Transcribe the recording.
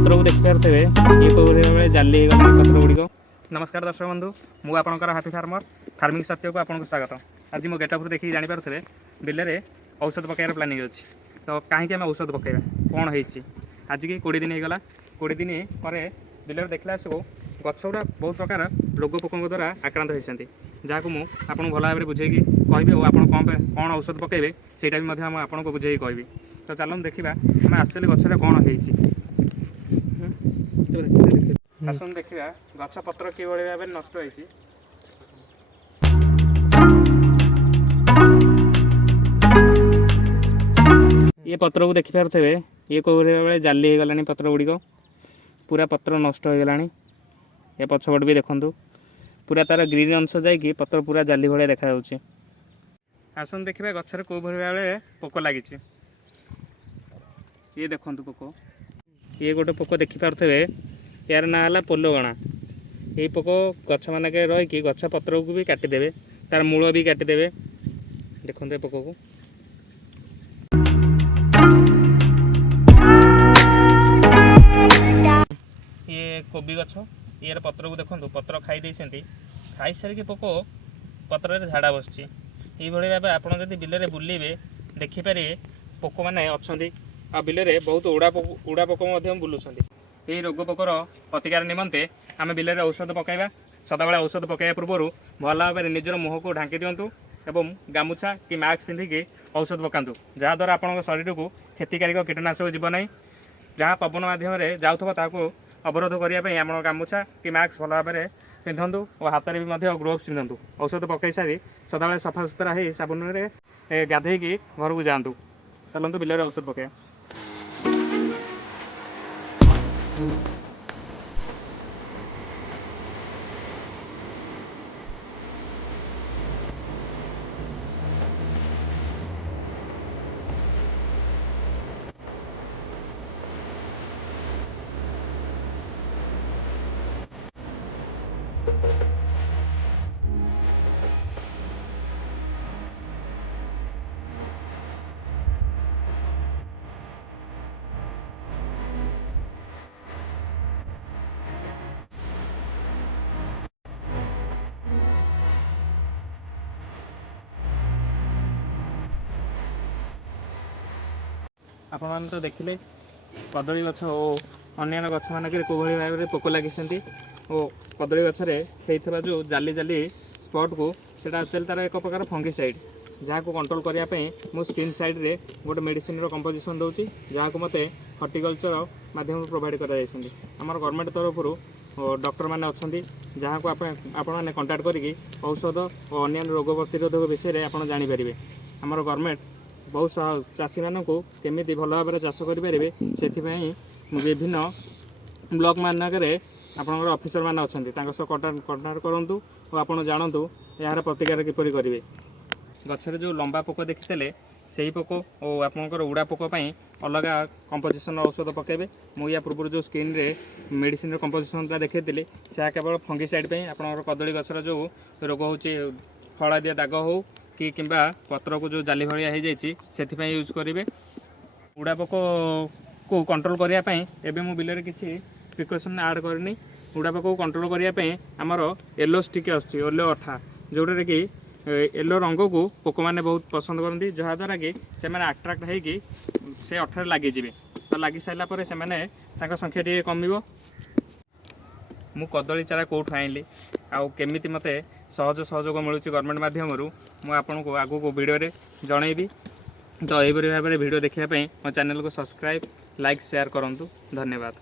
पत्र को देखिपे ये कौन जाली पत्र गुड़िक। नमस्कार दर्शक बंधु, मु आपणकर हाथी फार्मर फार्मिंग सत्य को आपको स्वागत। आज मो गेटअप देखिए जानीपे बिल में औषध पकड़ प्लानिंग अच्छी। तो कहीं आम औषध पकड़ा कौन होती आज की 20 दिन होगा। 20 दिन पर बिल देखला सब गछ गुड़ा बहुत प्रकार रोग पोकों द्वारा आक्रांत होती, जहाँ को मुझे भल भाव में बुझेगी कहि और आप कौन औषध पकेबे सेटा भी आपको बुझे कहि। तो चलो देखा आम एक्चुअली गचर कौन होती आसन देखा गछ पत्र कि भाव नष्ट होती। ये पत्र को देखिपे ये कौ भाव जाली हो गलानी पत्र गुड़िक पूरा पत्र नष्ट हो गलानी। ये पछपट भी देखु पूरा तार ग्रीन अंश जाकि पत्र पूरा जाली भाया देखा। आसन देखा गचर कौ भाव पोक लगी। ये देखु पोक ये गोटे पोक देखिपे यार ना है पोलगणा। ये पोक गछ मानक रहीकि गछ पत्र को भी काटिदेवे, तार मूल भी काटिदेवे। देखते पोक को ये कोबी गछ यार पत्र को देखो पत्र खाई खाई सारिक पोक पत्र झाड़ा बस ये भाव आप बिल में बुलेबे देखिपारे पोक मैंने अच्छा बिल में बहुत उड़ा पोक बुलूँ। यही रोग पोकर प्रतिकार निमंते आम बिल में औषध पकड़ा सदाबले औषध पकड़ा पूर्व भल भाव में निजर मुह को ढांकी दिंतु एवं गामुछा कि मास्क पिंधिकी औषध पकातु, जहाँद्वारा आप शरीर को क्षतिकारिक कीटनाशक जीव ना। जहाँ पवन मध्यम जाऊँ अवरोध करने आम गामुछा कि मास्क भल भाव में पिंधु और हाथ में भी ग्लोव्स पिंधु। औषध पकई सारी सदाबले सफा सुतरा हो साबुन में गाधेकी घर को जातु। चलतु बिल में औषध पकड़ा। आपण मैंने तो देखिले कदली गछ और अन्य गछ मानक कौ भाव में पोक लगी और कदली गचरे होता जो जाली जाली स्पट को सेटा एक्चुअली तार एक प्रकार फंगिसाइड जहाँ को कंट्रोल करने मो स्क्रीन साइड रे गोटे मेडिसिन कंपोजिशन दूसरी जहाँ को मत हर्टिकल्चर माध्यम प्रोवाइड कर गवर्नमेंट तरफ डॉक्टर मैंने अच्छा जहाँ को आपने कंटाक्ट करी औषध और अन्य रोग प्रतिरोधक विषय में आप जानीपर। आमर गवर्नमेंट बहुत चाषी मानक केमी भल भाव में चाष करेंगे से विभिन्न ब्लॉक मानक आपंकर ऑफिसर मैंने अच्छा कंटाक्ट करूँ और आप जानतु यार प्रतिकार किपरि करेंगे। गचर जो लंबा पोक देखीते से ही पोक और आपंकर उड़ा पोक अलग कंपोजिशन औषध पकेबे। मुझे या पूर्व जो स्किन रे मेडिसिन कंपोजिशन देखी से केवल फंगिसाइड आप कदली गचर जो रोग हो हलदिया दाग हो कि किंबा पत्र को जो जाली भाया हो जाए यूज करेंगे। उड़ा पोक को कंट्रोल करने एवं मो बिल में किसी प्रिकसन आड करनी। उड़ा पोक को कंट्रोल करने आमर येलो स्टिक आलो अठा जोटा कि येलो रंग को पोक मैंने बहुत पसंद करती, जहाँद्वारा कि से अट्राक्ट होगी से अठार लगिजे। तो लगी सारापर से संख्या टी कम। मु कदली चारा कौटू आइली आमती मत सहज सहयोग मिलूँ गवर्नमेंट मध्यम मुझे आपको आगू वीडियो रे जनइबी। तो यही भाव में वीडियो देखापी मो चैनल को सब्सक्राइब लाइक शेयर करूँ। धन्यवाद।